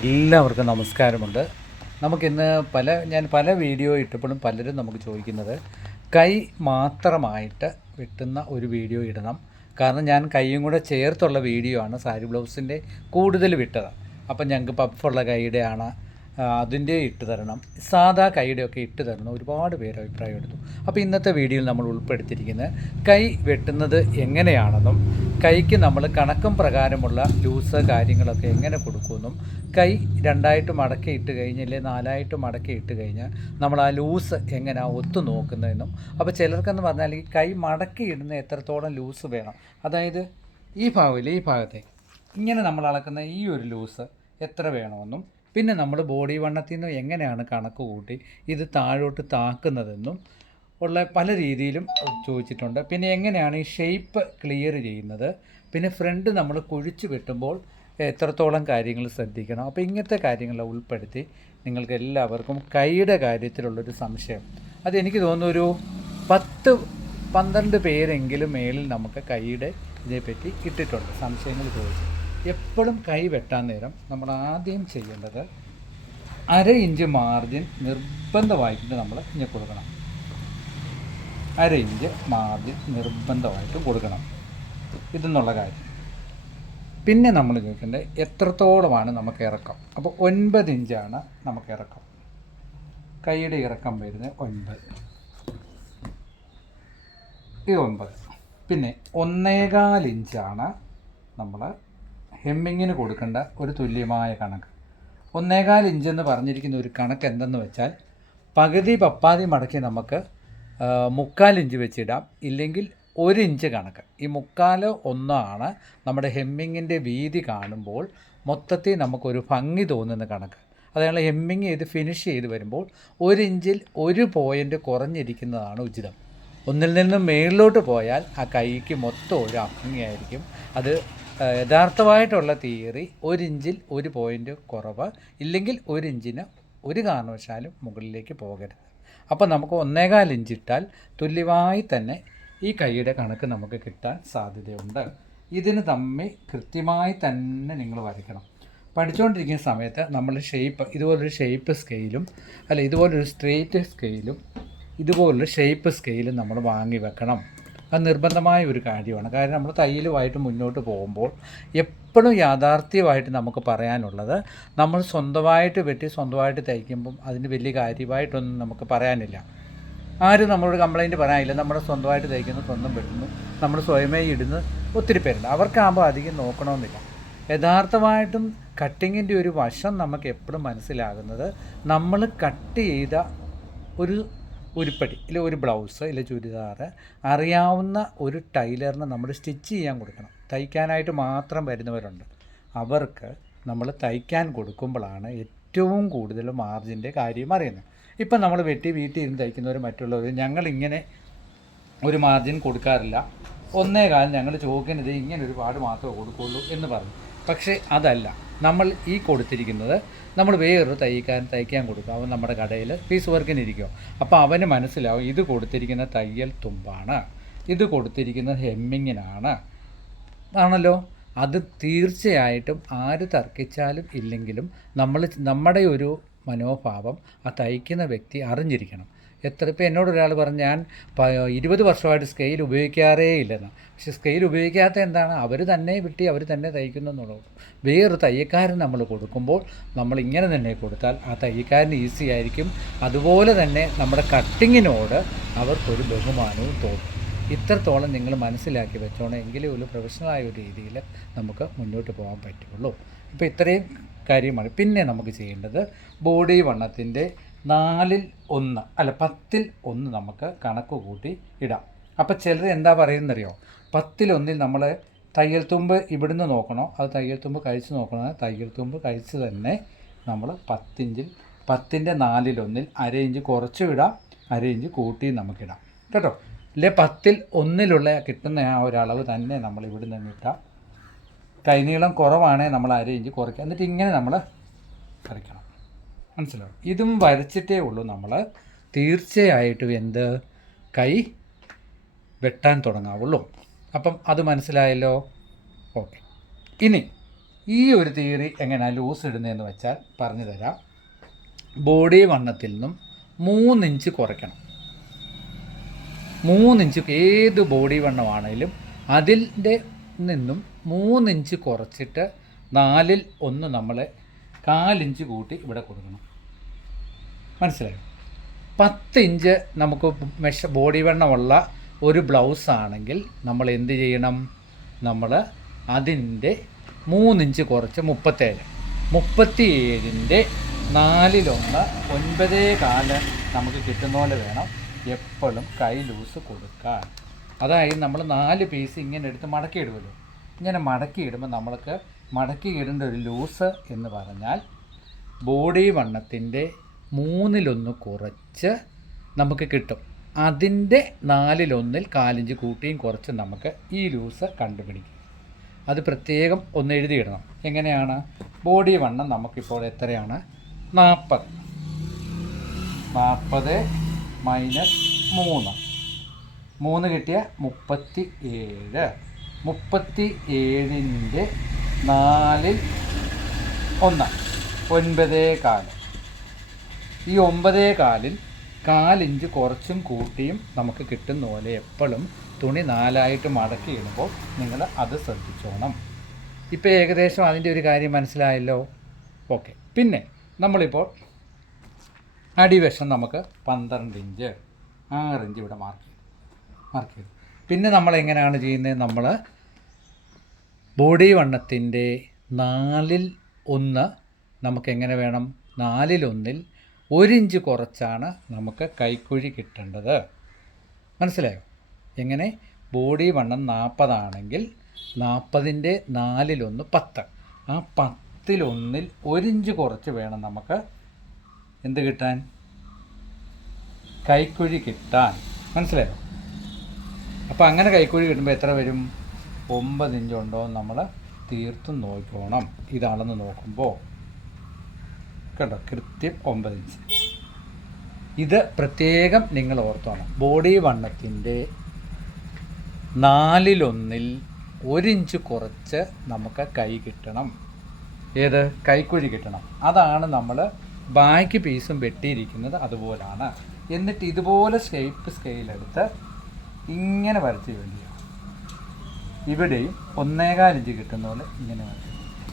എല്ലാവർക്കും നമസ്കാരമുണ്ട്. നമുക്കിന്ന് ഞാൻ പല വീഡിയോ ഇട്ടപ്പോഴും പലരും നമുക്ക് ചോദിക്കുന്നത് കൈ മാത്രമായിട്ട് വെട്ടുന്ന ഒരു വീഡിയോ ഇടണം. കാരണം ഞാൻ കൈയും കൂടെ ചേർത്തുള്ള വീഡിയോ ആണ് സാരി ബ്ലൗസിൻ്റെ കൂടുതൽ വിട്ടത്. അപ്പം ഞങ്ങൾക്ക് പഫുള്ള കൈയുടെയാണ് അതിൻ്റെ ഇട്ട് തരണം, സാധാ കൈയുടെയൊക്കെ ഇട്ട് തരണം ഒരുപാട് പേര് അഭിപ്രായം എടുത്തു. അപ്പോൾ ഇന്നത്തെ വീഡിയോയിൽ നമ്മൾ ഉൾപ്പെടുത്തിയിരിക്കുന്നത് കൈ വെട്ടുന്നത് എങ്ങനെയാണെന്നും കൈക്ക് നമ്മൾ കണക്കും പ്രകാരമുള്ള ലൂസ് കാര്യങ്ങളൊക്കെ എങ്ങനെ കൊടുക്കുമെന്നും കൈ രണ്ടായിട്ട് മടക്കി ഇട്ട് കഴിഞ്ഞില്ലേ നാലായിട്ട് മടക്കി ഇട്ട് കഴിഞ്ഞാൽ നമ്മൾ ആ ലൂസ് എങ്ങനെയാണ് ഒത്തു നോക്കുന്നതെന്നും. അപ്പോൾ ചിലർക്കെന്ന് പറഞ്ഞാൽ ഈ കൈ മടക്കി ഇടുന്ന എത്രത്തോളം ലൂസ് വേണം, അതായത് ഈ ഭാഗത്തെ ഇങ്ങനെ നമ്മൾ അളക്കുന്ന ഈ ഒരു ലൂസ് എത്ര വേണമെന്നും, പിന്നെ നമ്മൾ ബോഡി വണ്ണത്തിൽ നിന്ന് എങ്ങനെയാണ് കണക്ക് കൂട്ടി ഇത് താഴോട്ട് താക്കുന്നതെന്നും ഉള്ള പല രീതിയിലും ചോദിച്ചിട്ടുണ്ട്. പിന്നെ എങ്ങനെയാണ് ഈ ഷേപ്പ് ക്ലിയർ ചെയ്യുന്നത്, പിന്നെ ഫ്രണ്ട് നമ്മൾ കുഴിച്ച് വെട്ടുമ്പോൾ എത്രത്തോളം കാര്യങ്ങൾ ശ്രദ്ധിക്കണം. അപ്പോൾ ഇങ്ങനത്തെ കാര്യങ്ങൾ ഉൾപ്പെടുത്തി നിങ്ങൾക്ക് എല്ലാവർക്കും കൈയുടെ കാര്യത്തിലുള്ളൊരു സംശയം, അതെനിക്ക് തോന്നുന്നു ഒരു 10-12 പേരെങ്കിലും മേളിൽ നമുക്ക് കൈയുടെ ഇതേപ്പറ്റി ഇട്ടിട്ടുണ്ട് സംശയങ്ങൾ ചോദിച്ചു. എപ്പോഴും കൈ വെട്ടാൻ നേരം നമ്മൾ ആദ്യം ചെയ്യേണ്ടത് 1/2 ഇഞ്ച് മാർജിൻ നിർബന്ധമായിട്ട് നമ്മൾ ഇങ്ങനെ കൊടുക്കണം. 1/2 ഇഞ്ച് മാർജിൻ നിർബന്ധമായിട്ട് കൊടുക്കണം ഇതെന്നുള്ള കാര്യം. പിന്നെ നമ്മൾ ചോദിക്കേണ്ടത് എത്രത്തോളമാണ് നമുക്ക് ഇറക്കം. അപ്പോൾ 9 ഇഞ്ചാണ് നമുക്ക് ഇറക്കം, കൈയുടെ ഇറക്കം വരുന്നത് 9, ഈ 9. പിന്നെ 1.25 ഇഞ്ചാണ് നമ്മൾ ഹെമ്മിങ്ങിന് കൊടുക്കേണ്ട ഒരു തുല്യമായ കണക്ക്. 1.25 ഇഞ്ചെന്ന് പറഞ്ഞിരിക്കുന്ന ഒരു കണക്ക് എന്തെന്ന് വെച്ചാൽ പകുതി പപ്പാതി മടക്കി നമുക്ക് 3/4 ഇഞ്ച് വെച്ചിടാം, ഇല്ലെങ്കിൽ 1 ഇഞ്ച് കണക്ക്. ഈ 3/4 1 നമ്മുടെ ഹെമ്മിങ്ങിൻ്റെ വീതി കാണുമ്പോൾ മൊത്തത്തിൽ നമുക്കൊരു ഭംഗി തോന്നുന്ന കണക്ക്. അതായത് ഹെമ്മിങ് ചെയ്ത് ഫിനിഷ് ചെയ്ത് വരുമ്പോൾ 1 ഇഞ്ചിൽ 1 പോയിൻ്റ് കുറഞ്ഞിരിക്കുന്നതാണ് ഉചിതം. ഒന്നിൽ നിന്നും മേളിലോട്ട് പോയാൽ ആ കൈക്ക് മൊത്തം ഒരു അഭംഗിയായിരിക്കും. അത് യഥാർത്ഥമായിട്ടുള്ള തിയറി 1 ഇഞ്ചിൽ 1 പോയിൻ്റ് കുറവ്, ഇല്ലെങ്കിൽ 1 ഇഞ്ചിന് ഒരു കാരണവശാലും മുകളിലേക്ക് പോകരുത്. അപ്പോൾ നമുക്ക് 1.25 ഇഞ്ച് ഇട്ടാൽ തുല്യമായി തന്നെ ഈ കൈയുടെ കണക്ക് നമുക്ക് കിട്ടാൻ സാധ്യതയുണ്ട്. ഇതിന് തമ്മിൽ കൃത്യമായി തന്നെ നിങ്ങൾ വരയ്ക്കണം. പഠിച്ചുകൊണ്ടിരിക്കുന്ന സമയത്ത് നമ്മൾ ഇതുപോലൊരു ഷേപ്പ് സ്കെയിലും ഇതുപോലൊരു സ്ട്രെയിറ്റ് സ്കെയിലും ഇതുപോലൊരു ഷേപ്പ് സ്കെയിലും നമ്മൾ വാങ്ങി വെക്കണം. അത് നിർബന്ധമായ ഒരു കാര്യമാണ്. കാരണം നമ്മൾ തയ്യലുമായിട്ട് മുന്നോട്ട് പോകുമ്പോൾ എപ്പോഴും യാഥാർത്ഥ്യമായിട്ട് നമുക്ക് പറയാനുള്ളത്, നമ്മൾ സ്വന്തമായിട്ട് വെട്ടി സ്വന്തമായിട്ട് തയ്ക്കുമ്പം അതിന് വലിയ കാര്യമായിട്ടൊന്നും നമുക്ക് പറയാനില്ല. ആരും നമ്മളോട് കംപ്ലൈൻറ്റ് പറയാനില്ല. നമ്മുടെ സ്വന്തമായിട്ട് തയ്ക്കുന്നു, സ്വന്തം വെട്ടുന്നു, നമ്മൾ സ്വയമേ ഇടുന്നു ഒത്തിരി പേരുണ്ട്. അവർക്കാകുമ്പോൾ അധികം നോക്കണമെന്നില്ല. യഥാർത്ഥമായിട്ടും കട്ടിങ്ങിൻ്റെ ഒരു വശം നമുക്ക് എപ്പോഴും മനസ്സിലാകുന്നത്, നമ്മൾ കട്ട് ചെയ്ത ഒരു ഉരുപ്പടി ഒരു ബ്ലൗസ് ചുരിദാർ അറിയാവുന്ന ഒരു ടൈലറിന് നമ്മൾ സ്റ്റിച്ച് ചെയ്യാൻ കൊടുക്കണം. തയ്ക്കാനായിട്ട് മാത്രം വരുന്നവരുണ്ട്. അവർക്ക് നമ്മൾ തയ്ക്കാൻ കൊടുക്കുമ്പോഴാണ് ഏറ്റവും കൂടുതൽ മാർജിൻ്റെ കാര്യം അറിയുന്നത്. ഇപ്പം നമ്മൾ വീട്ടിൽ ഇരുന്ന് തയ്ക്കുന്നവർ മറ്റുള്ളവർ ഞങ്ങളിങ്ങനെ ഒരു മാർജിൻ കൊടുക്കാറില്ല, 1.25 ഞങ്ങൾ ചോദിക്കുന്നത് ഇങ്ങനെ ഒരു പാട് മാത്രമേ കൊടുക്കുള്ളൂ എന്ന് പറഞ്ഞു. പക്ഷേ അതല്ല, നമ്മൾ ഈ കൊടുത്തിരിക്കുന്നത് നമ്മൾ വേറൊരു തയ്ക്കാൻ കൊടുക്കും. അവൻ നമ്മുടെ കടയിൽ പീസ് വർക്കിനിരിക്കും. അപ്പോൾ അവന് മനസ്സിലാവും ഇത് കൊടുത്തിരിക്കുന്ന തയ്യൽ തുമ്പാണ്, ഇത് കൊടുത്തിരിക്കുന്നത് ഹെമ്മിങ്ങിനാണ് ആണല്ലോ. അത് തീർച്ചയായിട്ടും ആര് തർക്കിച്ചാലും ഇല്ലെങ്കിലും നമ്മുടെ ഒരു മനോഭാവം ആ തയ്ക്കുന്ന വ്യക്തി അറിഞ്ഞിരിക്കണം. ഇപ്പോൾ എന്നോട് ഒരാൾ പറഞ്ഞു, ഞാൻ 20 വർഷമായിട്ട് സ്കെയിൽ ഉപയോഗിക്കാറേ ഇല്ലെന്ന്. പക്ഷേ സ്കെയിൽ ഉപയോഗിക്കാത്ത എന്താണ്, അവർ തന്നെ വെട്ടി അവർ തന്നെ തയ്ക്കുന്നു എന്നുള്ളൂ. വേറൊരു തയ്യക്കാരൻ നമ്മൾ കൊടുക്കുമ്പോൾ നമ്മൾ ഇങ്ങനെ തന്നെ കൊടുത്താൽ ആ തയ്യക്കാരന് ഈസി ആയിരിക്കും. അതുപോലെ തന്നെ നമ്മുടെ കട്ടിങ്ങിനോട് അവർക്കൊരു ബഹുമാനവും തോന്നും. ഇത്രത്തോളം നിങ്ങൾ മനസ്സിലാക്കി വെച്ചോണം, എങ്കിലും ഒരു പ്രൊഫഷണലായ ഒരു രീതിയിൽ നമുക്ക് മുന്നോട്ട് പോകാൻ പറ്റുള്ളൂ. ഇപ്പോൾ ഇത്രയും കാര്യമാണ്. പിന്നെ നമുക്ക് ചെയ്യേണ്ടത് ബോഡി വണ്ണത്തിൻ്റെ 10/1 നമുക്ക് കണക്ക് കൂട്ടി ഇടാം. അപ്പോൾ ചിലർ എന്താ പറയുന്നറിയോ, 10/1 നമ്മൾ തയ്യൽ തുമ്പ് ഇവിടുന്ന് നോക്കണോ അത് തയ്യൽ തുമ്പ് കഴിച്ച് നോക്കണോ, തയ്യൽ തുമ്പ് കഴിച്ച് തന്നെ നമ്മൾ 10 ഇഞ്ചിൽ 10ൻ്റെ 4/1 1/2 ഇഞ്ച് കുറച്ച് ഇടാം, 1/2 ഇഞ്ച് കൂട്ടി നമുക്കിടാം കേട്ടോ. അല്ലെ 10/1 കിട്ടുന്ന ആ ഒരളവ് തന്നെ നമ്മൾ ഇവിടെ നിന്ന് ഇട്ടാൽ, കൈനീളം കുറവാണെങ്കിൽ നമ്മൾ 1/2 ഇഞ്ച് കുറയ്ക്കുക. എന്നിട്ട് ഇങ്ങനെ നമ്മൾ വരയ്ക്കണം. മനസ്സിലാവും? ഇതും വരച്ചിട്ടേ ഉള്ളൂ നമ്മൾ തീർച്ചയായിട്ടും കൈ വെട്ടാൻ തുടങ്ങാവുള്ളൂ. അപ്പം അത് മനസ്സിലായല്ലോ. ഓക്കെ. ഇനി ഈ ഒരു തിയറി എങ്ങനെയാണ് ലൂസ് ഇടുന്നതെന്ന് വെച്ചാൽ പറഞ്ഞു തരാം. ബോഡി വണ്ണത്തിൽ നിന്നും 3 ഇഞ്ച് കുറയ്ക്കണം. 3 ഇഞ്ച് ഏത് ബോഡി വണ്ണമാണെങ്കിലും അതിൻ്റെ നിന്നും 3 ഇഞ്ച് കുറച്ചിട്ട് 1/4 നമ്മൾ 1/4 ഇഞ്ച് കൂട്ടി ഇവിടെ കൊടുക്കണം. മനസ്സിലായോ? 10 ഇഞ്ച് നമുക്ക് ബോഡി വണ്ണമുള്ള ഒരു ബ്ലൗസ് ആണെങ്കിൽ നമ്മൾ എന്ത് ചെയ്യണം? നമ്മൾ അതിൻ്റെ 3 ഇഞ്ച് കുറച്ച് 37, 37ൻ്റെ 1/4 9.25 നമുക്ക് കിട്ടുന്ന പോലെ വേണം എപ്പോഴും കൈ ലൂസ് കൊടുക്കാൻ. അതായത് നമ്മൾ 4 പീസ് ഇങ്ങനെ എടുത്ത് മടക്കിയിടുമല്ലോ. ഇങ്ങനെ മടക്കിയിടുമ്പോൾ നമ്മൾക്ക് മടക്കിയിടേണ്ട ഒരു ലൂസ് എന്ന് പറഞ്ഞാൽ ബോഡി വണ്ണത്തിൻ്റെ 1/3 കുറച്ച് നമുക്ക് കിട്ടും. അതിൻ്റെ 1/4 1/4 ഇഞ്ച് കൂട്ടിയും കുറച്ച് നമുക്ക് ഈ ലൂസ് കണ്ടുപിടിക്കും. അത് പ്രത്യേകം ഒന്ന് എഴുതിയിടണം. എങ്ങനെയാണ്? ബോഡി വണ്ണം നമുക്കിപ്പോൾ എത്രയാണ്? 40 -3 കിട്ടിയ 37. 37ൻ്റെ 4/1 9.25. ഈ 9.25-ൽ 1/4 ഇഞ്ച് കുറച്ചും കൂട്ടിയും നമുക്ക് കിട്ടുന്ന പോലെ എപ്പോഴും തുണി 4ആയിട്ട് മടക്കി ഇടുമ്പോൾ നിങ്ങൾ അത് ശ്രദ്ധിച്ചോണം. ഇപ്പോൾ ഏകദേശം അതിൻ്റെ ഒരു കാര്യം മനസ്സിലായല്ലോ. ഓക്കെ. പിന്നെ നമ്മളിപ്പോൾ അടിവശം നമുക്ക് 12 ഇഞ്ച് 6 ഇഞ്ച് ഇവിടെ മാർക്ക് ചെയ്തു. പിന്നെ നമ്മൾ എങ്ങനെയാണ് ചെയ്യുന്നത്? നമ്മൾ ബോഡി വണ്ണത്തിൻ്റെ 1/4 നമുക്ക് എങ്ങനെ വേണം? 1/4 1 ഇഞ്ച് കുറച്ചാണ് നമുക്ക് കൈക്കുഴി കിട്ടേണ്ടത്. മനസ്സിലായോ? എങ്ങനെ? ബോഡി വണ്ണം 40 ആണെങ്കിൽ 40ൻ്റെ 1/4 10. ആ 10ൽ 1 ഇഞ്ച് കുറച്ച് വേണം നമുക്ക് എന്ത് കിട്ടാൻ? കൈക്കുഴി കിട്ടാൻ. മനസ്സിലായോ? അപ്പോൾ അങ്ങനെ കൈക്കുഴി കിട്ടുമ്പോൾ എത്ര വരും? 9 ഇഞ്ച് ഉണ്ടോ എന്ന് നമ്മൾ തീർത്തും നോക്കണം. ഇതാണെന്ന് നോക്കുമ്പോൾ കേട്ടോ, കൃത്യം 9 ഇഞ്ച്. ഇത് പ്രത്യേകം നിങ്ങൾ ഓർത്തോണം. ബോഡി വണ്ണത്തിൻ്റെ 1/4 1 ഇഞ്ച് കുറച്ച് നമുക്ക് കൈ കിട്ടണം. ഏത്? കൈക്കുഴി കിട്ടണം. അതാണ് നമ്മൾ ബാക്കി പീസും വെട്ടിയിരിക്കുന്നത് അതുപോലാണ്. എന്നിട്ട് ഇതുപോലെ സ്കെയിലെടുത്ത് ഇങ്ങനെ വരച്ച് വേണ്ടിയാണ്. ഇവിടെയും 1.25 ഇഞ്ച് കിട്ടുന്ന പോലെ ഇങ്ങനെ വരച്ച്.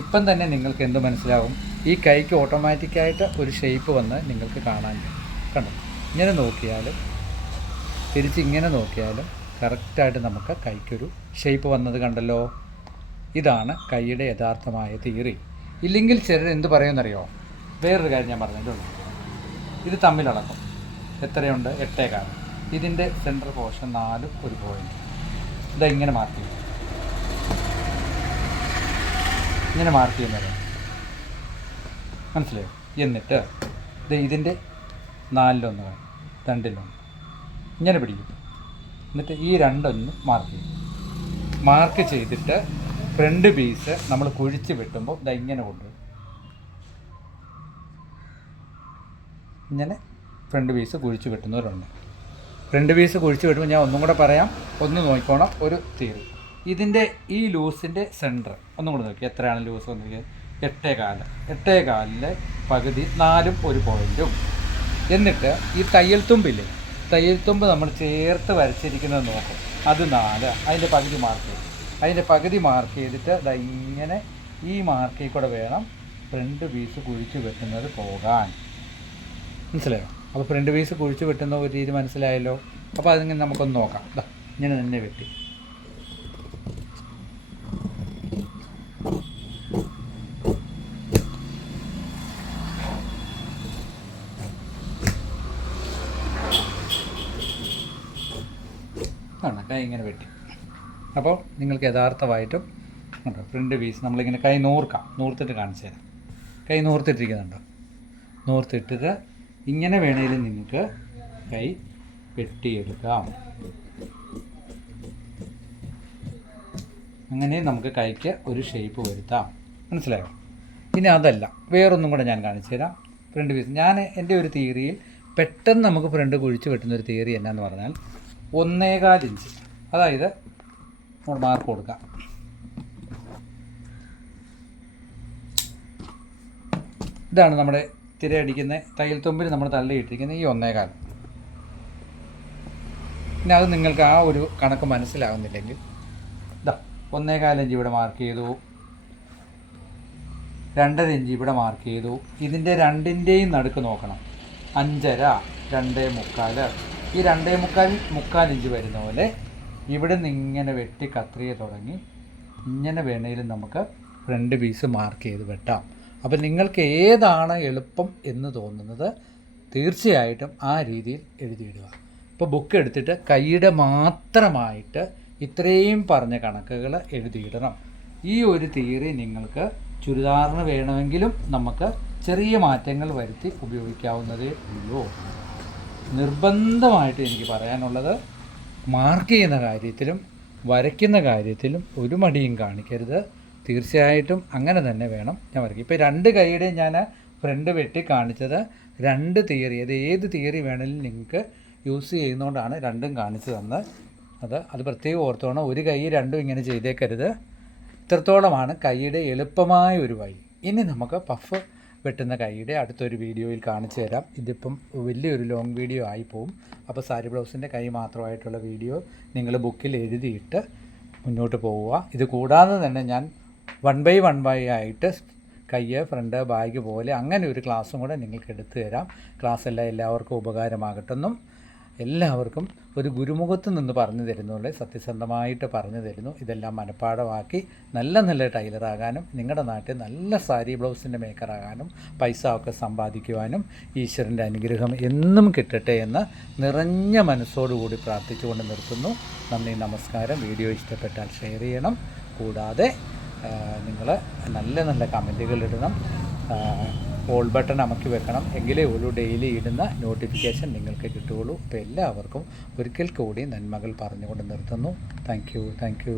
ഇപ്പം തന്നെ നിങ്ങൾക്ക് എന്ത് മനസ്സിലാവും? ഈ കൈക്ക് ഓട്ടോമാറ്റിക്കായിട്ട് ഒരു ഷേപ്പ് വന്ന് നിങ്ങൾക്ക് കാണാൻ കണ്ടോ. ഇങ്ങനെ നോക്കിയാലും തിരിച്ചിങ്ങനെ നോക്കിയാലും കറക്റ്റായിട്ട് നമുക്ക് കൈക്കൊരു ഷേപ്പ് വന്നത് കണ്ടല്ലോ. ഇതാണ് കൈയുടെ യഥാർത്ഥമായ തിയറി. ഇല്ലെങ്കിൽ ചിലർ എന്ത് പറയുമെന്നറിയോ? വേറൊരു കാര്യം ഞാൻ പറഞ്ഞിട്ടുണ്ട്. ഇത് തമ്മിലടക്കം എത്രയുണ്ട്? 8.25. ഇതിൻ്റെ സെൻറ്റർ പോർഷൻ 4 ഒരു പോയിൻറ്റ്. ഇതാ ഇങ്ങനെ മാർക്ക് ചെയ്യും. ഇങ്ങനെ മാർക്ക് ചെയ്യുന്നത് മനസ്സിലായോ? എന്നിട്ട് ഇതിൻ്റെ 4-1 വേണം, 2-1 ഇങ്ങനെ പിടിക്കും. എന്നിട്ട് ഈ 2-1 മാർക്ക് ചെയ്യും. മാർക്ക് ചെയ്തിട്ട് ഫ്രണ്ട് പീസ് നമ്മൾ കുഴിച്ച് വെട്ടുമ്പോൾ ഇതാ ഇങ്ങനെ കൊണ്ടുവരും. ഇങ്ങനെ ഫ്രണ്ട് പീസ് കുഴിച്ച് വെട്ടുന്നവരുണ്ട്. ഫ്രണ്ട് പീസ് കുഴിച്ച് വെട്ടുമ്പോൾ ഞാൻ ഒന്നും കൂടെ പറയാം, ഒന്ന് നോക്കിക്കോണം. ഒരു തിയറി. ഇതിൻ്റെ ഈ ലൂസിൻ്റെ സെൻറ്റർ ഒന്നും കൂടെ നോക്കി. എത്രയാണ് ലൂസ് വന്നിരിക്കുന്നത്? 8.25. 8.25-ലെ പകുതി 4 ഒരു പോയിൻറ്റും. എന്നിട്ട് ഈ തയ്യൽ തുമ്പില്ലേ, തയ്യൽ തുമ്പ് നമ്മൾ ചേർത്ത് വരച്ചിരിക്കുന്നത് നോക്കും. അത് 4. അതിൻ്റെ പകുതി മാർക്ക് ചെയ്യും. അതിൻ്റെ പകുതി മാർക്ക് ചെയ്തിട്ട് ഇങ്ങനെ ഈ മാർക്കിൽ കൂടെ വേണം ഫ്രണ്ട് പീസ് കുഴിച്ച് വെട്ടുന്നത് പോകാൻ. മനസ്സിലായോ? അപ്പോൾ ഫ്രണ്ട് പീസ് കുഴിച്ച് വെട്ടുന്ന ഒരു രീതി മനസ്സിലായല്ലോ. അപ്പോൾ അതിങ്ങനെ നമുക്കൊന്ന് നോക്കാം. ഇങ്ങനെ തന്നെ വെട്ടി കൈ ഇങ്ങനെ വെട്ടി. അപ്പോൾ നിങ്ങൾക്ക് യഥാർത്ഥമായിട്ടും ഉണ്ടോ ഫ്രണ്ട് പീസ് നമ്മളിങ്ങനെ കൈ നൂർത്തിട്ട് കാണിച്ചു തരാം. കൈ നൂർത്തിട്ടിരിക്കുന്നുണ്ടോ? നൂർത്തിട്ടിട്ട് ഇങ്ങനെ വേണമെങ്കിലും നിങ്ങൾക്ക് കൈ വെട്ടിയെടുക്കാം. അങ്ങനെ നമുക്ക് കൈക്ക് ഒരു ഷേപ്പ് വരുത്താം. മനസ്സിലായോ? ഇനി അതല്ല, വേറൊന്നും കൂടെ ഞാൻ കാണിച്ചു തരാം. ഫ്രണ്ട് പീസ് ഞാൻ എൻ്റെ ഒരു തിയറിയിൽ പെട്ടെന്ന് നമുക്ക് ഫ്രണ്ട് കുഴിച്ച് വെട്ടുന്നൊരു തിയറി എന്നാന്ന് പറഞ്ഞാൽ 1.25 ഇഞ്ച്, അതായത് നമ്മൾ മാർക്ക് കൊടുക്കാം. ഇതാണ് നമ്മുടെ തിരയടിക്കുന്ന തയ്യൽ തുമ്പിൽ നമ്മൾ തള്ളിയിട്ടിരിക്കുന്ന ഈ 1.25. പിന്നെ അത് നിങ്ങൾക്ക് ആ ഒരു കണക്ക് മനസ്സിലാകുന്നില്ലെങ്കിൽ ഇതാ 1.25 ഇഞ്ച് ഇവിടെ മാർക്ക് ചെയ്തു, 2.5 ഇഞ്ച് ഇവിടെ മാർക്ക് ചെയ്തു. ഇതിൻ്റെ രണ്ടിൻ്റെയും നടുക്ക് നോക്കണം. 5.5, 2.25. ഈ 2.25 ഇഞ്ച് വരുന്ന പോലെ ഇവിടെ നിന്ന് ഇങ്ങനെ വെട്ടി കത്രിക തുടങ്ങി ഇങ്ങനെ വേണേലും നമുക്ക് ഫ്രണ്ട് പീസ് മാർക്ക് ചെയ്ത് വെട്ടാം. അപ്പം നിങ്ങൾക്ക് ഏതാണ് എളുപ്പം എന്ന് തോന്നുന്നത് തീർച്ചയായിട്ടും ആ രീതിയിൽ എഴുതിയിടുക. ഇപ്പോൾ ബുക്ക് എടുത്തിട്ട് കൈയുടെ മാത്രമായിട്ട് ഇത്രയും പറഞ്ഞ കണക്കുകൾ എഴുതിയിടണം. ഈ ഒരു തിയറി നിങ്ങൾക്ക് ചുരിദാറിന് വേണമെങ്കിലും നമുക്ക് ചെറിയ മാറ്റങ്ങൾ വരുത്തി ഉപയോഗിക്കാവുന്നതേ ഉള്ളൂ. നിർബന്ധമായിട്ട് എനിക്ക് പറയാനുള്ളത്, മാർക്ക് ചെയ്യുന്ന കാര്യത്തിലും വരയ്ക്കുന്ന കാര്യത്തിലും ഒരു മടിയും കാണിക്കരുത്. തീർച്ചയായിട്ടും അങ്ങനെ തന്നെ വേണം ഞാൻ വരയ്ക്കും. ഇപ്പോൾ 2 കൈയുടെയും ഞാൻ ഫ്രണ്ട് വെട്ടി കാണിച്ചത് 2 തിയറി, അത് ഏത് തിയറി വേണമെങ്കിലും നിങ്ങൾക്ക് യൂസ് ചെയ്യുന്നതുകൊണ്ടാണ് 2ഉം കാണിച്ചു തന്നത്. അത് പ്രത്യേകം ഓർത്തോണം. ഒരു കൈ 2ഉം ഇങ്ങനെ ചെയ്തേക്കരുത്. ഇത്രത്തോളമാണ് കൈയുടെ എളുപ്പമായ ഒരു വഴി. ഇനി നമുക്ക് പഫ് വെട്ടുന്ന കൈയുടെ അടുത്തൊരു വീഡിയോയിൽ കാണിച്ചു തരാം. ഇതിപ്പം വലിയൊരു ലോങ് വീഡിയോ ആയിപ്പോവും. അപ്പോൾ സാരി ബ്ലൗസിൻ്റെ കൈ മാത്രമായിട്ടുള്ള വീഡിയോ നിങ്ങൾ ബുക്കിൽ എഴുതിയിട്ട് മുന്നോട്ട് പോവുക. ഇത് കൂടാതെ തന്നെ ഞാൻ 1 by 1 ആയിട്ട് കൈ, ഫ്രണ്ട്, ബാഗ് പോലെ അങ്ങനെ ഒരു ക്ലാസ്സും കൂടെ നിങ്ങൾക്ക് എടുത്തു തരാം. ക്ലാസ് എല്ലാവർക്കും ഉപകാരമാകട്ടെന്നും എല്ലാവർക്കും ഒരു ഗുരുമുഖത്ത് നിന്ന് പറഞ്ഞു തരുന്നുള്ളൂ, സത്യസന്ധമായിട്ട് പറഞ്ഞു തരുന്നു. ഇതെല്ലാം മനഃപ്പാഠമാക്കി നല്ല ടൈലറാകാനും നിങ്ങളുടെ നാട്ടിൽ നല്ല സാരി ബ്ലൗസിൻ്റെ മേക്കറാകാനും പൈസ ഒക്കെ സമ്പാദിക്കുവാനും ഈശ്വരൻ്റെ അനുഗ്രഹം എന്നും കിട്ടട്ടെ എന്ന് നിറഞ്ഞ മനസ്സോടുകൂടി പ്രാർത്ഥിച്ചുകൊണ്ട് നിർത്തുന്നു. നന്ദി, നമസ്കാരം. വീഡിയോ ഇഷ്ടപ്പെട്ടാൽ ഷെയർ ചെയ്യണം. കൂടാതെ നിങ്ങൾ നല്ല കമൻറ്റുകൾ ഇടണം. ഓൾ ബട്ടൺ അമക്കി വെക്കണം. എങ്കിലേ ഒരു ഡെയിലി ഇടുന്ന നോട്ടിഫിക്കേഷൻ നിങ്ങൾക്ക് കിട്ടുകയുള്ളൂ. അപ്പോൾ എല്ലാവർക്കും ഒരിക്കൽ കൂടി നന്മകൾ പറഞ്ഞുകൊണ്ട് നിർത്തുന്നു. Thank you.